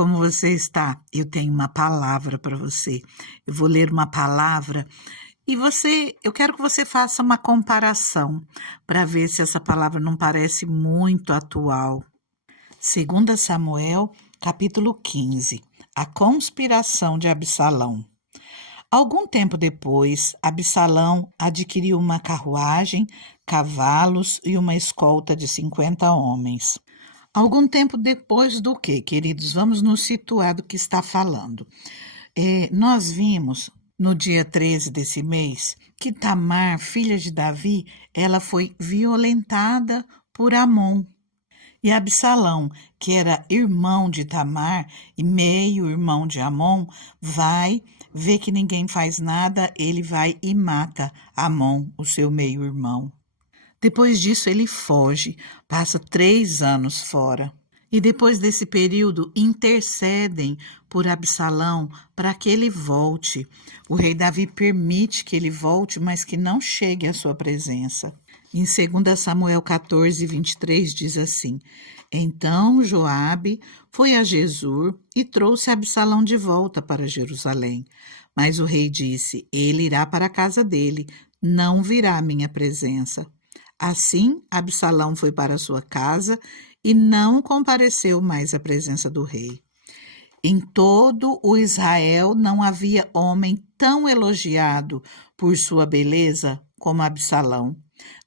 como você está? Eu tenho uma palavra para você. Eu vou ler uma palavra e eu quero que você faça uma comparação para ver se essa palavra não parece muito atual. 2 Samuel, capítulo 15. A conspiração de Absalão. Algum tempo depois, Absalão adquiriu uma carruagem, cavalos e uma escolta de 50 homens. Algum tempo depois do quê, queridos? Vamos nos situar do que está falando. Nós vimos no dia 13 desse mês que Tamar, filha de Davi, ela foi violentada por Amon. E Absalão, que era irmão de Tamar e meio-irmão de Amon, vai ver que ninguém faz nada, ele vai e mata Amon, o seu meio-irmão. Depois disso, ele foge, passa 3 anos fora. E depois desse período, intercedem por Absalão para que ele volte. O rei Davi permite que ele volte, mas que não chegue à sua presença. Em 2 Samuel 14, 23, diz assim: Então Joabe foi a Jesur e trouxe Absalão de volta para Jerusalém. Mas o rei disse: Ele irá para a casa dele, não virá à minha presença. Assim, Absalão foi para sua casa e não compareceu mais à presença do rei. Em todo o Israel não havia homem tão elogiado por sua beleza como Absalão.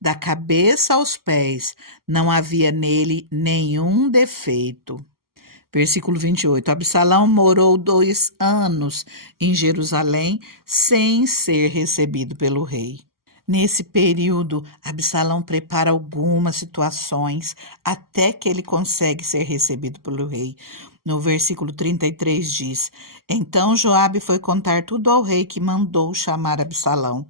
Da cabeça aos pés, não havia nele nenhum defeito. Versículo 28. Absalão morou 2 anos em Jerusalém sem ser recebido pelo rei. Nesse período, Absalão prepara algumas situações até que ele consegue ser recebido pelo rei. No versículo 33 diz: Então Joabe foi contar tudo ao rei, que mandou chamar Absalão.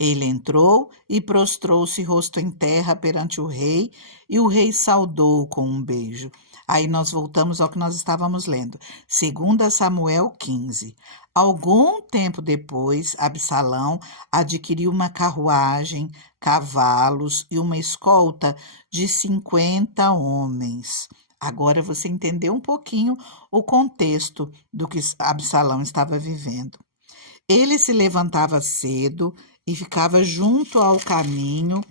Ele entrou e prostrou-se rosto em terra perante o rei, e o rei saudou-o com um beijo. Aí nós voltamos ao que nós estávamos lendo. 2 Samuel 15. Algum tempo depois, Absalão adquiriu uma carruagem, cavalos e uma escolta de 50 homens. Agora você entendeu um pouquinho o contexto do que Absalão estava vivendo. Ele se levantava cedo e ficava junto ao caminho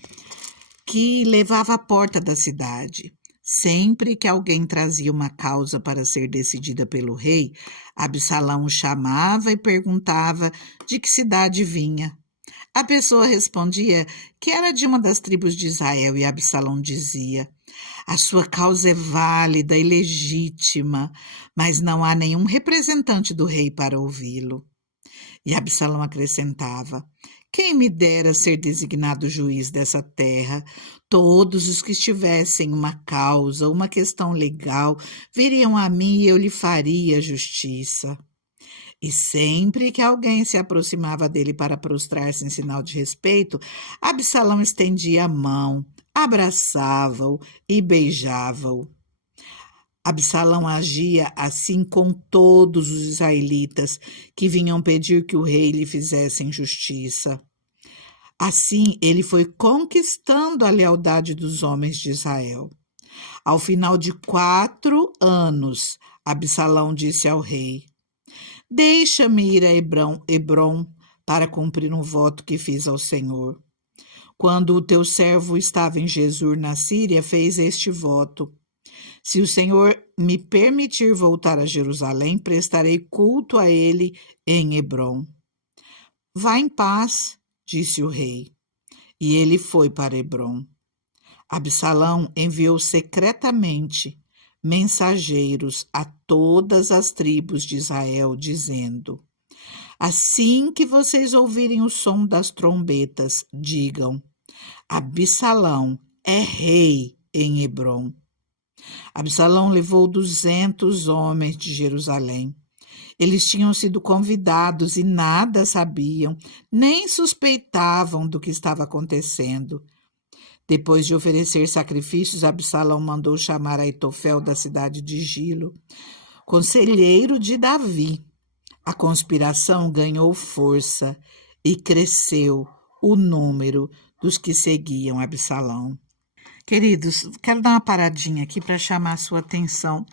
que levava à porta da cidade. Sempre que alguém trazia uma causa para ser decidida pelo rei, Absalão o chamava e perguntava de que cidade vinha. A pessoa respondia que era de uma das tribos de Israel e Absalão dizia: A sua causa é válida e legítima, mas não há nenhum representante do rei para ouvi-lo. E Absalão acrescentava: Quem me dera ser designado juiz dessa terra? Todos os que tivessem uma causa, uma questão legal, viriam a mim e eu lhe faria justiça. E sempre que alguém se aproximava dele para prostrar-se em sinal de respeito, Absalão estendia a mão, abraçava-o e beijava-o. Absalão agia assim com todos os israelitas que vinham pedir que o rei lhe fizesse justiça. Assim, ele foi conquistando a lealdade dos homens de Israel. Ao final de 4 anos, Absalão disse ao rei: Deixa-me ir a Hebrom para cumprir um voto que fiz ao Senhor. Quando o teu servo estava em Jesur, na Síria, fez este voto: Se o Senhor me permitir voltar a Jerusalém, prestarei culto a ele em Hebrom. Vá em paz, disse o rei. E ele foi para Hebrom. Absalão enviou secretamente mensageiros a todas as tribos de Israel, dizendo: Assim que vocês ouvirem o som das trombetas, digam: Absalão é rei em Hebrom. Absalão levou 200 homens de Jerusalém. Eles tinham sido convidados e nada sabiam, nem suspeitavam do que estava acontecendo. Depois de oferecer sacrifícios, Absalão mandou chamar Aitofel da cidade de Gilo, conselheiro de Davi. A conspiração ganhou força e cresceu o número dos que seguiam Absalão. Queridos, quero dar uma paradinha aqui para chamar a sua atenção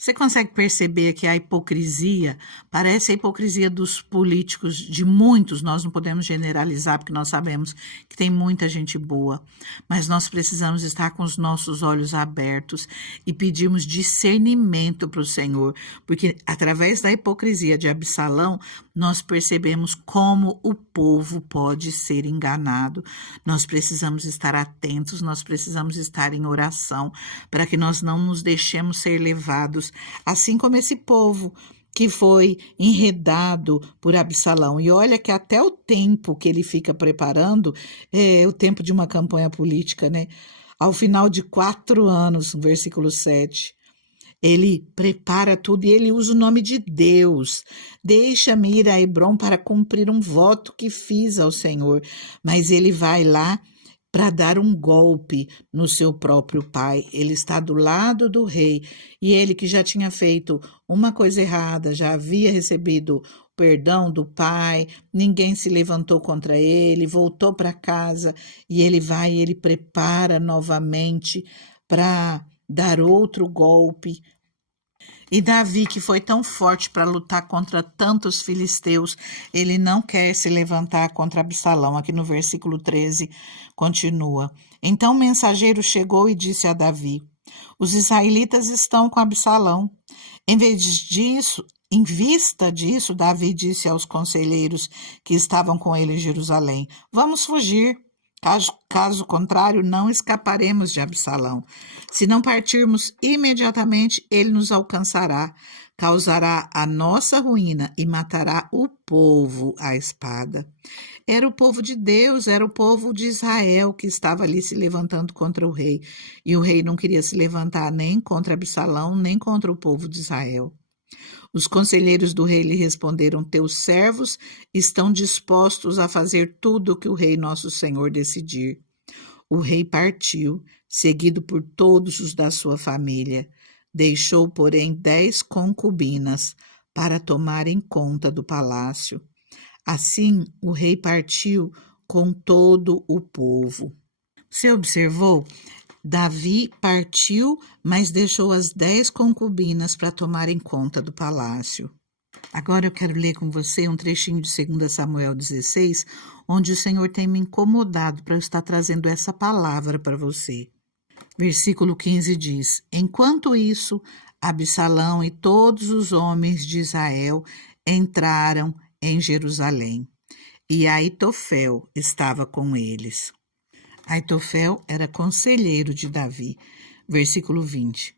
Você consegue perceber que a hipocrisia parece a hipocrisia dos políticos, de muitos, nós não podemos generalizar, porque nós sabemos que tem muita gente boa, mas nós precisamos estar com os nossos olhos abertos e pedirmos discernimento para o Senhor, porque através da hipocrisia de Absalão, nós percebemos como o povo pode ser enganado. Nós precisamos estar atentos, nós precisamos estar em oração, para que nós não nos deixemos ser levados, assim como esse povo que foi enredado por Absalão. E olha que até o tempo que ele fica preparando é o tempo de uma campanha política, né? Ao final de 4 anos, no versículo 7, ele prepara tudo e ele usa o nome de Deus. Deixa-me ir a Hebrom para cumprir um voto que fiz ao Senhor. Mas ele vai lá para dar um golpe no seu próprio pai. Ele está do lado do rei e ele que já tinha feito uma coisa errada, já havia recebido perdão do pai, ninguém se levantou contra ele, voltou para casa e ele vai e ele prepara novamente para dar outro golpe. E Davi, que foi tão forte para lutar contra tantos filisteus, ele não quer se levantar contra Absalão. Aqui no versículo 13 continua. Então o mensageiro chegou e disse a Davi: os israelitas estão com Absalão. Em vista disso, Davi disse aos conselheiros que estavam com ele em Jerusalém: vamos fugir. Caso contrário, não escaparemos de Absalão. Se não partirmos imediatamente, ele nos alcançará, causará a nossa ruína e matará o povo à espada. Era o povo de Deus, era o povo de Israel que estava ali se levantando contra o rei. E o rei não queria se levantar nem contra Absalão, nem contra o povo de Israel. Os conselheiros do rei lhe responderam: teus servos estão dispostos a fazer tudo o que o rei nosso senhor decidir. O rei partiu, seguido por todos os da sua família. Deixou, porém, 10 concubinas para tomarem conta do palácio. Assim, o rei partiu com todo o povo. Você observou? Davi partiu, mas deixou as 10 concubinas para tomarem conta do palácio. Agora eu quero ler com você um trechinho de 2 Samuel 16, onde o Senhor tem me incomodado para eu estar trazendo essa palavra para você. Versículo 15 diz: enquanto isso, Absalão e todos os homens de Israel entraram em Jerusalém, e Aitofel estava com eles. Aitofel era conselheiro de Davi. Versículo 20.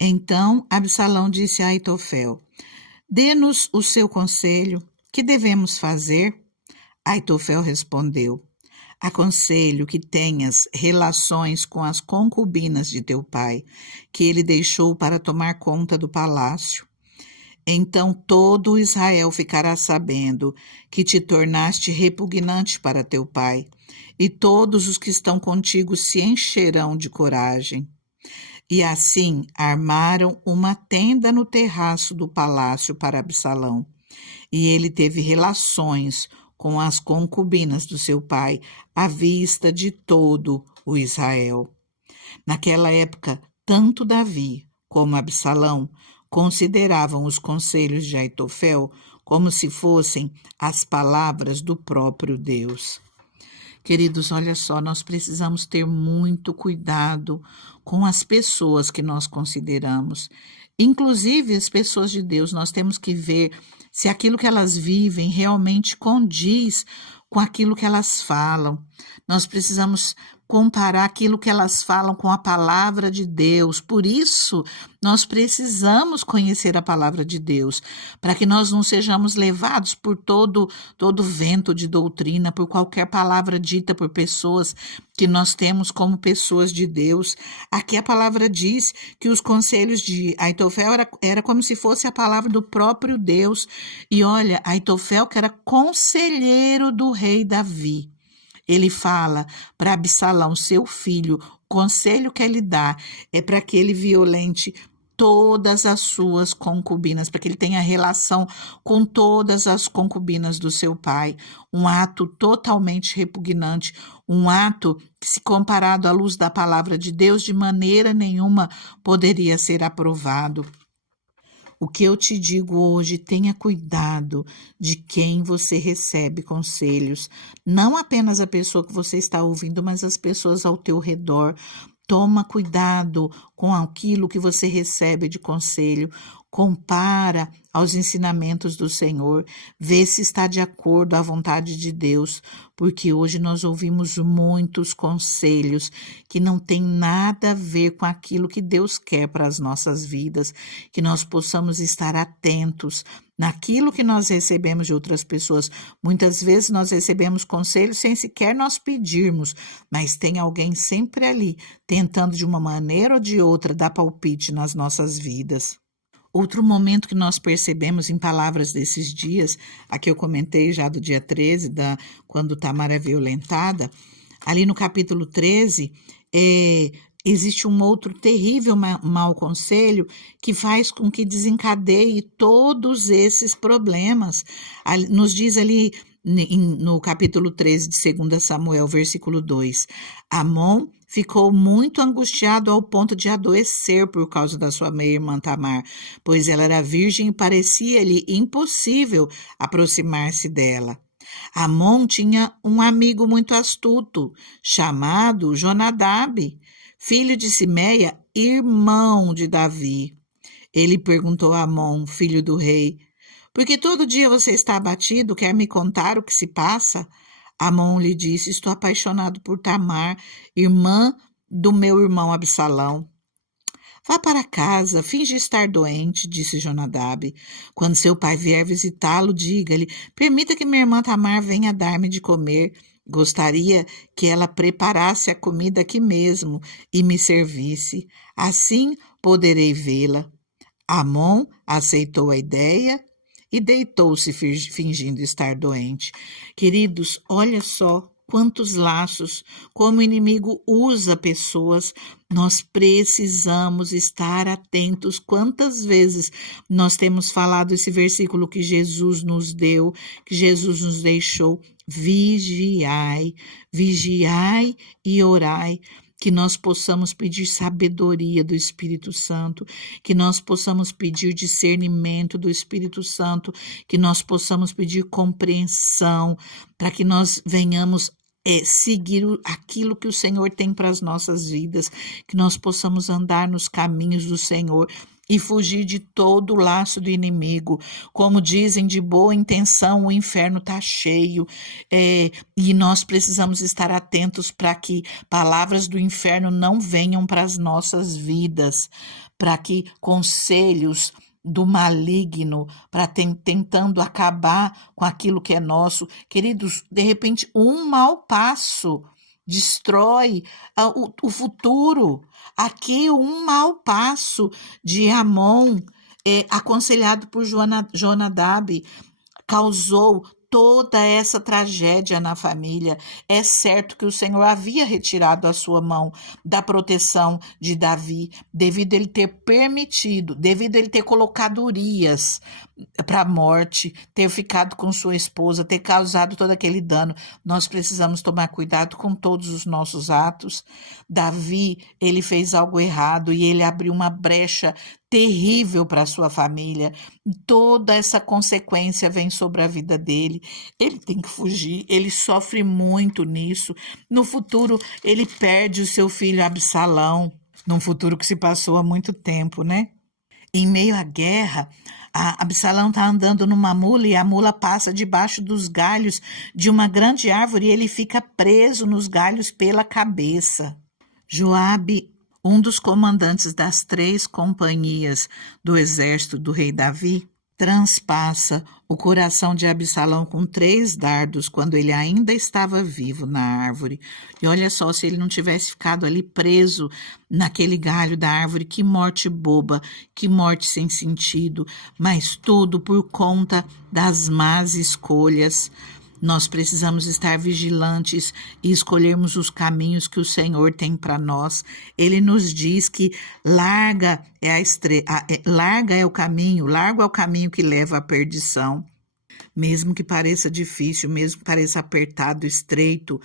Então Absalão disse a Aitofel: dê-nos o seu conselho, que devemos fazer? Aitofel respondeu: aconselho que tenhas relações com as concubinas de teu pai, que ele deixou para tomar conta do palácio. Então todo Israel ficará sabendo que te tornaste repugnante para teu pai, e todos os que estão contigo se encherão de coragem. E assim armaram uma tenda no terraço do palácio para Absalão, e ele teve relações com as concubinas do seu pai, à vista de todo o Israel. Naquela época, tanto Davi como Absalão consideravam os conselhos de Aitofel como se fossem as palavras do próprio Deus. Queridos, olha só, nós precisamos ter muito cuidado com as pessoas que nós consideramos. Inclusive as pessoas de Deus, nós temos que ver se aquilo que elas vivem realmente condiz com aquilo que elas falam. Nós precisamos comparar aquilo que elas falam com a palavra de Deus. Por isso, nós precisamos conhecer a palavra de Deus, para que nós não sejamos levados por todo vento de doutrina, por qualquer palavra dita por pessoas que nós temos como pessoas de Deus. Aqui a palavra diz que os conselhos de Aitofel era como se fosse a palavra do próprio Deus. E olha, Aitofel que era conselheiro do rei Davi. Ele fala para Absalão, seu filho, o conselho que ele dá é para que ele violente todas as suas concubinas, para que ele tenha relação com todas as concubinas do seu pai. Um ato totalmente repugnante, um ato que, se comparado à luz da palavra de Deus, de maneira nenhuma poderia ser aprovado. O que eu te digo hoje, tenha cuidado de quem você recebe conselhos. Não apenas a pessoa que você está ouvindo, mas as pessoas ao teu redor. Toma cuidado com aquilo que você recebe de conselho. Compara aos ensinamentos do Senhor. Vê se está de acordo à vontade de Deus, porque hoje nós ouvimos muitos conselhos que não têm nada a ver com aquilo que Deus quer para as nossas vidas, que nós possamos estar atentos naquilo que nós recebemos de outras pessoas. Muitas vezes nós recebemos conselhos sem sequer nós pedirmos, mas tem alguém sempre ali, tentando de uma maneira ou de outra dar palpite nas nossas vidas. Outro momento que nós percebemos em palavras desses dias, a que eu comentei já do dia 13, quando Tamar é violentada, ali no capítulo 13, existe um outro terrível mau conselho que faz com que desencadeie todos esses problemas. Nos diz ali no capítulo 13 de 2 Samuel, versículo 2, Amon ficou muito angustiado ao ponto de adoecer por causa da sua meia-irmã Tamar, pois ela era virgem e parecia-lhe impossível aproximar-se dela. Amon tinha um amigo muito astuto, chamado Jonadab, filho de Simeia, irmão de Davi. Ele perguntou a Amon, filho do rei, por que todo dia você está abatido? Quer me contar o que se passa? Amon lhe disse, estou apaixonado por Tamar, irmã do meu irmão Absalão. Vá para casa, finge estar doente, disse Jonadab. Quando seu pai vier visitá-lo, diga-lhe, permita que minha irmã Tamar venha dar-me de comer. Gostaria que ela preparasse a comida aqui mesmo e me servisse. Assim poderei vê-la. Amon aceitou a ideia e deitou-se fingindo estar doente. Queridos, olha só quantos laços, como o inimigo usa pessoas. Nós precisamos estar atentos. Quantas vezes nós temos falado esse versículo que Jesus nos deu, que Jesus nos deixou? Vigiai, vigiai e orai. Que nós possamos pedir sabedoria do Espírito Santo, que nós possamos pedir discernimento do Espírito Santo, que nós possamos pedir compreensão, para que nós venhamos seguir aquilo que o Senhor tem para as nossas vidas, que nós possamos andar nos caminhos do Senhor e fugir de todo o laço do inimigo. Como dizem, de boa intenção o inferno está cheio, e nós precisamos estar atentos para que palavras do inferno não venham para as nossas vidas, para que conselhos do maligno, para tentando acabar com aquilo que é nosso. Queridos, de repente, um mau passo destrói o futuro. Aqui, um mau passo de Amon, aconselhado por Jonadab, causou toda essa tragédia na família. É certo que o Senhor havia retirado a sua mão da proteção de Davi, devido a ele ter permitido, devido a ele ter colocado Urias para a morte, ter ficado com sua esposa, ter causado todo aquele dano. Nós precisamos tomar cuidado com todos os nossos atos. Davi, ele fez algo errado e ele abriu uma brecha terrível para a sua família. Toda essa consequência vem sobre a vida dele. Ele tem que fugir, ele sofre muito nisso. No futuro, ele perde o seu filho Absalão, num futuro que se passou há muito tempo, né? Em meio à guerra, Absalão está andando numa mula e a mula passa debaixo dos galhos de uma grande árvore e ele fica preso nos galhos pela cabeça. Joabe, um dos comandantes das 3 companhias do exército do rei Davi, transpassa o coração de Absalão com 3 dardos quando ele ainda estava vivo na árvore. E olha só, se ele não tivesse ficado ali preso naquele galho da árvore, que morte boba, que morte sem sentido, mas tudo por conta das más escolhas. Nós precisamos estar vigilantes e escolhermos os caminhos que o Senhor tem para nós. Ele nos diz que largo é o caminho que leva à perdição. Mesmo que pareça difícil, mesmo que pareça apertado, estreito,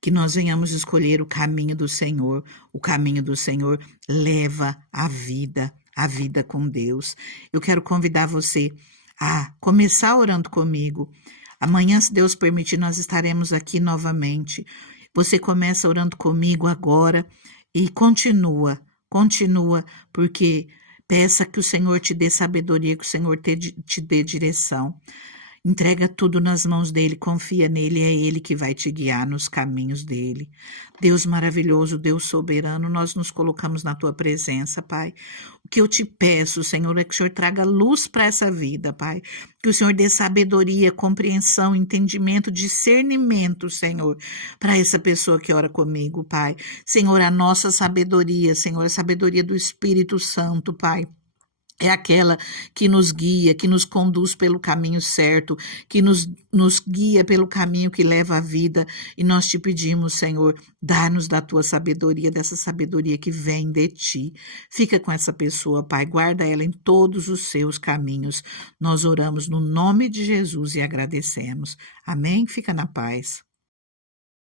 que nós venhamos escolher o caminho do Senhor. O caminho do Senhor leva à vida, a vida com Deus. Eu quero convidar você a começar orando comigo. Amanhã, se Deus permitir, nós estaremos aqui novamente. Você começa orando comigo agora e continua, porque peça que o Senhor te dê sabedoria, que o Senhor te dê direção. Entrega tudo nas mãos dele, confia nele, é ele que vai te guiar nos caminhos dele. Deus maravilhoso, Deus soberano, nós nos colocamos na tua presença, Pai. O que eu te peço, Senhor, é que o Senhor traga luz para essa vida, Pai. Que o Senhor dê sabedoria, compreensão, entendimento, discernimento, Senhor, para essa pessoa que ora comigo, Pai. Senhor, a nossa sabedoria, Senhor, a sabedoria do Espírito Santo, Pai. É aquela que nos guia, que nos conduz pelo caminho certo, que nos guia pelo caminho que leva à vida. E nós te pedimos, Senhor, dá-nos da tua sabedoria, dessa sabedoria que vem de ti. Fica com essa pessoa, Pai, guarda ela em todos os seus caminhos. Nós oramos no nome de Jesus e agradecemos. Amém? Fica na paz.